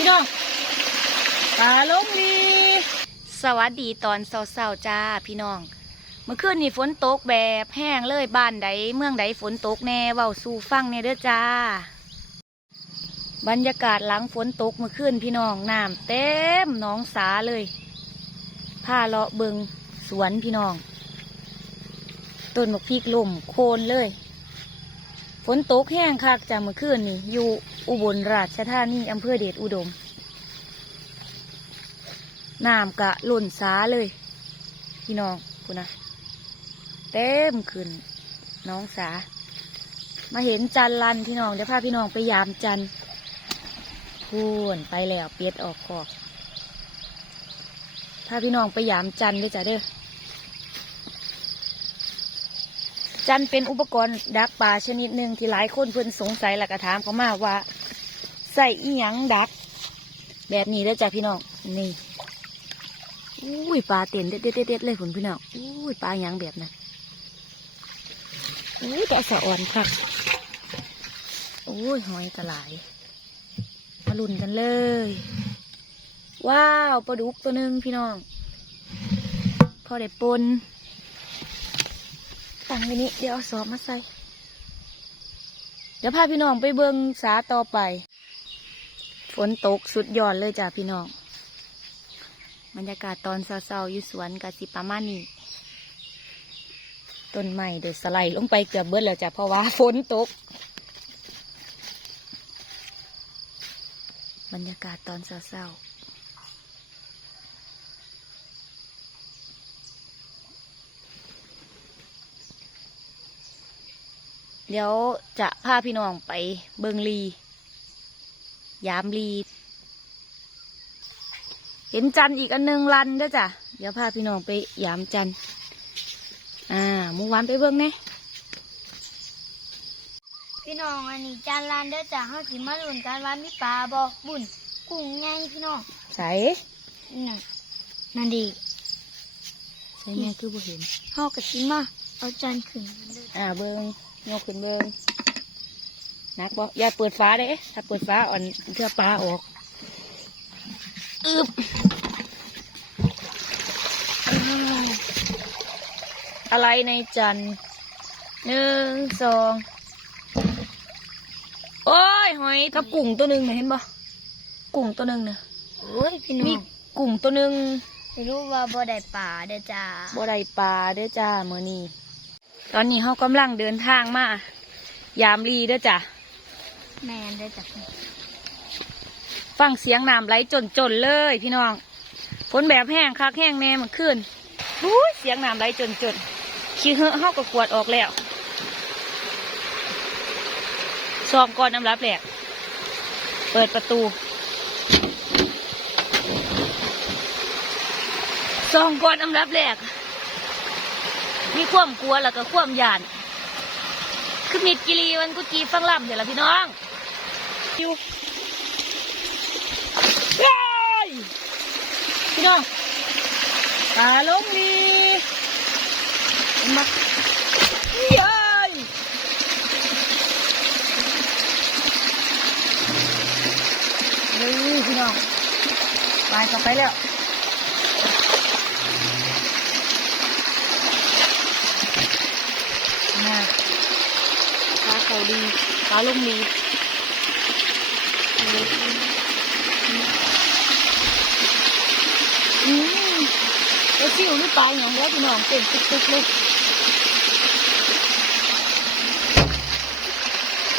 พี่น้องปลาลงดีสวัสดีตอนเช้าๆจ้าพี่น้อง เมื่อคืนนี่ฝนตกแบบแห้งเลยบ้านใดเมืองใดฝนตกแน่เว้าสู่ฟังแน่เด้อจ้า บรรยากาศหลังฝนตกเมื่อคืนพี่น้องน้ำเต็มหนองสาเลยผ้าเลาะเบิงสวนพี่น้องต้นมะพริกล่มโคนเลย ฝนตกแห้งคักจากเมื่อคืนนี่อยู่ อุบลราชธานีอำเภอเดชอุดมน้ำกะหล่นสาเลย พี่น้องคุณนะเต็มขึ้นน้องสา มาเห็นจันลันพี่น้องเดี๋ยวพาพี่น้องไปยามจันพูนไปแล้วเปียดออกกอกพาพี่น้องไปยามจันด้วยจ้ะเด้อ จันเป็นอุปกรณ์ดักปลาชนิดหนึ่งที่หลายคนเพิ่นสงสัยและกระถามเขามาว่า ใส่อีหยังดัก แบบนี้เด้จ้ะพี่น้องนี่อุ้ยปลาเต็นเด็ดเด็ดเด็ดเลยคุณพี่น้องอุ้ยปลาหยังแบบนั้นอุ้ยแต่สะอ่อนครับอุ้ยหอยกระหลายมาลุ่นกันเลย ว้าวปลาดุกตัวหนึ่งพี่น้องพอได้ปน ตั้งไว้นี้เดี๋ยวเอาสอบมาใส่ เดี๋ยวพาพี่น้องไปเบิงสาต่อไป ฝนตกสุดยอดเลยจ้ะพี่น้อง บรรยากาศตอนเช้าๆอยู่สวนกสิประมาณนี้ต้นไม้เดือสไลด์ลงไปเกือบเบิดแล้วจ้ะเพราะว่าฝนตก บรรยากาศตอนเช้าๆ เดี๋ยวจะพาพี่น้องไปเบิงลี ยามลี เห็นจันทร์อีกอันหนึงลันเด้อจ้ะ เดี๋ยวพาพี่น้องไปยามจันทร์อ่าหมูหวานไปเบิ่งแหน่พี่น้องอันนี้จานลานเด้อจ้ะเฮาสิมาลุ้นกันว่ามีปลาบ่บุญกุ้งใหญ่พี่น้องใส่นั่นนั่นดีใส่แม่คือบ่เห็นเฮาก็สิมาเอาจานขึ้นเด้ออ่าเบิ่ง ยกขึ้นเบิ่งนักบ่อย่าเปิดฟ้าเด้ถ้าเปิดฟ้าอ่อนเพื่อปลาออกอึบอะไรในจันทร์หนึ่งสองโอ้ยหอยทับกุ้งตัวหนึ่งน่ะเห็นบ่กุ้งตัวหนึ่งน่ะโอ้ยพี่น้อมีงกุ้งตัวหนึ่งไม่รู้ว่าบ่ได้ปลาเด้อจ้าบ่ได้ปลาเด้อจ้ามื้อนี้ ตอนนี้เฮากำลังเดินทางมายามรีเด้อจ้ะแม่นเด้อจ้ะฟังเสียงน้ำไหลจนๆเลย พี่น้องฝนแบบแห้งคักแห้งแน่เมันขึ้นหูยเสียงน้ำไหลจนๆขี้เหอะเฮาก็กวดออกแล้วซองก่อนน้ำรับแหลกเปิดประตูซองก่อนน้ำรับแหลก มีความกลัวแล้วก็ความหยานคือมิดกิรีวันกุจีฟังล่ำเดี๋ยวละพี่น้องอยู่เฮ้ยพี่น้องปลาลงดีมาเย้ยพี่น้องไปกลับไปแล้ว น่าปลาเขาดีปลาลูกมีอืมไอ้ซิวนี่ปลาอย่างเดียวพี่น้องเต็มตุ๊กๆเลย